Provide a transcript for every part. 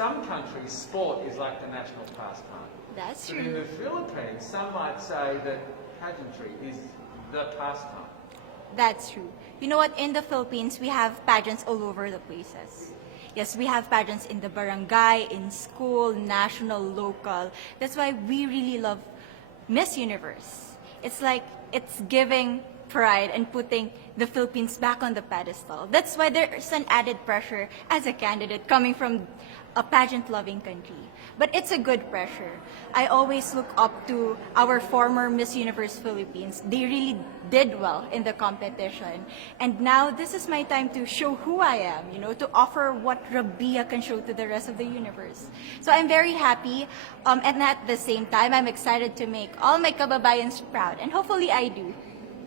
some countries, sport is like the national pastime. That's But in true. the Philippines, some might say that pageantry is the pastime. That's true. You know what? In the Philippines, we have pageants all over the places. Yes, we have pageants in the barangay, in school, national, local. That's why we really love Miss Universe. It's like it's giving pride and putting the Philippines back on the pedestal. That's why there's an added pressure as a candidate coming from a pageant-loving country. But it's a good pressure. I always look up to our former Miss Universe Philippines. They really did well in the competition. And now this is my time to show who I am, to offer what Rabia can show to the rest of the universe. So I'm very happy, and at the same time, I'm excited to make all my kababayans proud, and hopefully I do.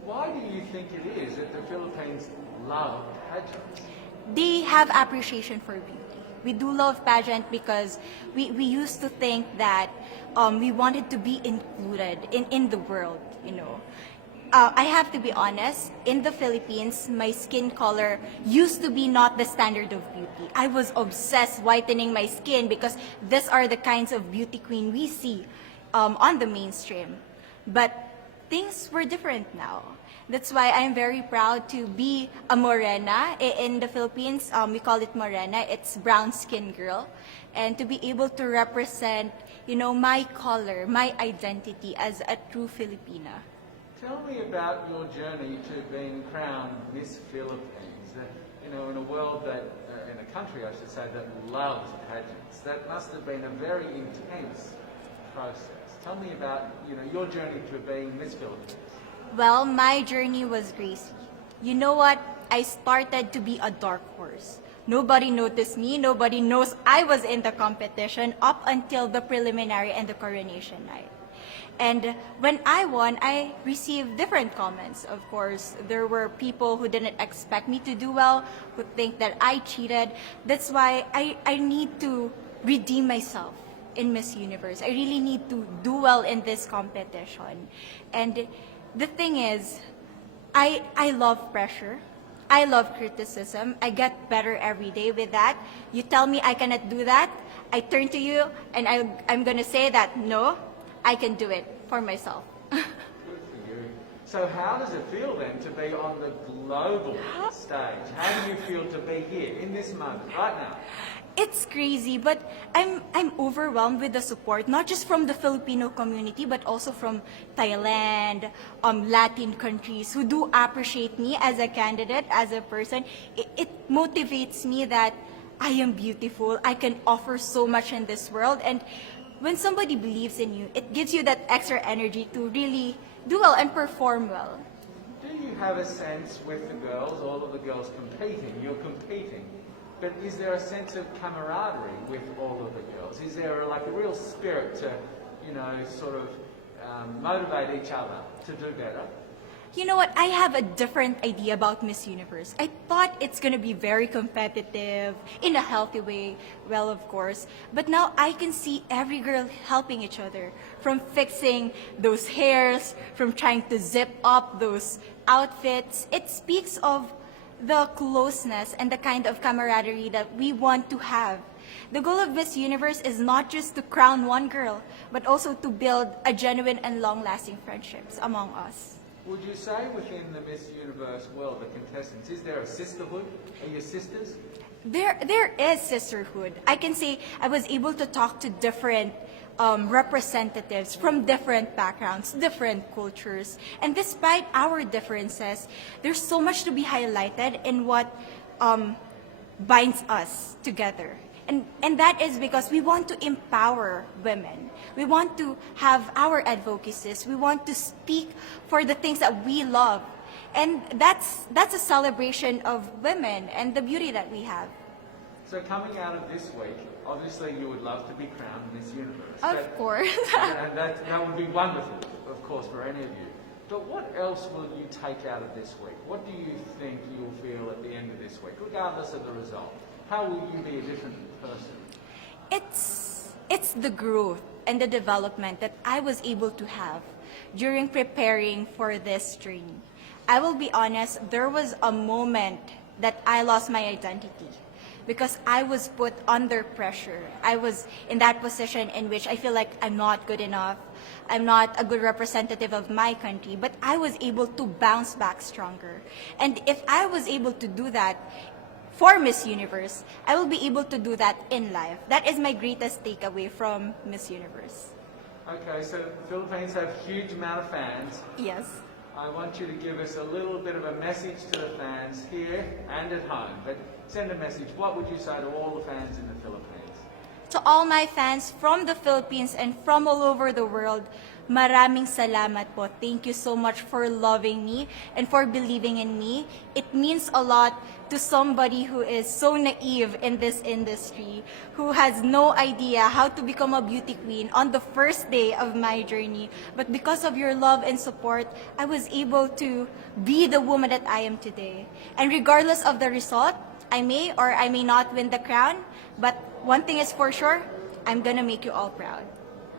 Why do you think it is that the Philippines love pageants? They have appreciation for beauty. We do love pageant because we used to think that we wanted to be included in the world, I have to be honest, in the Philippines, my skin color used to be not the standard of beauty. I was obsessed whitening my skin because these are the kinds of beauty queen we see on the mainstream. But things were different now. That's why I'm very proud to be a morena. In the Philippines, we call it morena. It's brown skin girl. And to be able to represent, my color, my identity as a true Filipina. Tell me about your journey to being crowned Miss Philippines. In a world that, in a country I should say, that loves pageants. That must have been a very intense process. Tell me about, your journey to being Miss Philippines. Well, my journey was crazy. You know what? I started to be a dark horse. Nobody noticed me. Nobody knows I was in the competition up until the preliminary and the coronation night. And when I won, I received different comments. Of course, there were people who didn't expect me to do well, who think that I cheated. That's why I need to redeem myself in Miss Universe. I really need to do well in this competition. And the thing is, I love pressure. I love criticism. I get better every day with that. You tell me I cannot do that, I turn to you and I'm going to say that, no, I can do it for myself. Good for you. So how does it feel then to be on the global stage? How do you feel to be here in this moment, right now? It's crazy, but I'm overwhelmed with the support, not just from the Filipino community, but also from Thailand, Latin countries who do appreciate me as a candidate, as a person. It motivates me that I am beautiful, I can offer so much in this world, and when somebody believes in you, it gives you that extra energy to really do well and perform well. Do you have a sense with the girls, all of the girls competing, you're competing, but is there a sense of camaraderie with all of the girls? Is there a real spirit to, sort of motivate each other to do better? You know what? I have a different idea about Miss Universe. I thought it's going to be very competitive, in a healthy way, well, of course. But now I can see every girl helping each other, from fixing those hairs, from trying to zip up those outfits. It speaks of the closeness and the kind of camaraderie that we want to have. The goal of Miss Universe is not just to crown one girl, but also to build a genuine and long-lasting friendships among us. Would you say within the Miss Universe world, the contestants, is there a sisterhood? Are you sisters? There is sisterhood. I can say I was able to talk to different representatives from different backgrounds, different cultures. And despite our differences, there's so much to be highlighted in what binds us together. And that is because we want to empower women. We want to have our advocacies. We want to speak for the things that we love. And that's a celebration of women and the beauty that we have. So coming out of this week, obviously you would love to be crowned Miss Universe. Of course. And that would be wonderful, of course, for any of you. But what else will you take out of this week? What do you think you'll feel at the end of this week, regardless of the result? How will you be a different person? It's the growth and the development that I was able to have during preparing for this training. I will be honest, there was a moment that I lost my identity. because I was put under pressure. I was in that position in which I feel like I'm not good enough. I'm not a good representative of my country, but I was able to bounce back stronger. And if I was able to do that for Miss Universe, I will be able to do that in life. That is my greatest takeaway from Miss Universe. Okay, so the Philippines have a huge amount of fans. Yes. I want you to give us a little bit of a message to the fans here and at home. But send a message. What would you say to all the fans in the Philippines? To all my fans from the Philippines and from all over the world, maraming salamat po. Thank you so much for loving me and for believing in me. It means a lot to somebody who is so naive in this industry, who has no idea how to become a beauty queen on the first day of my journey. But because of your love and support, I was able to be the woman that I am today. And regardless of the result, I may or I may not win the crown, but one thing is for sure, I'm gonna make you all proud.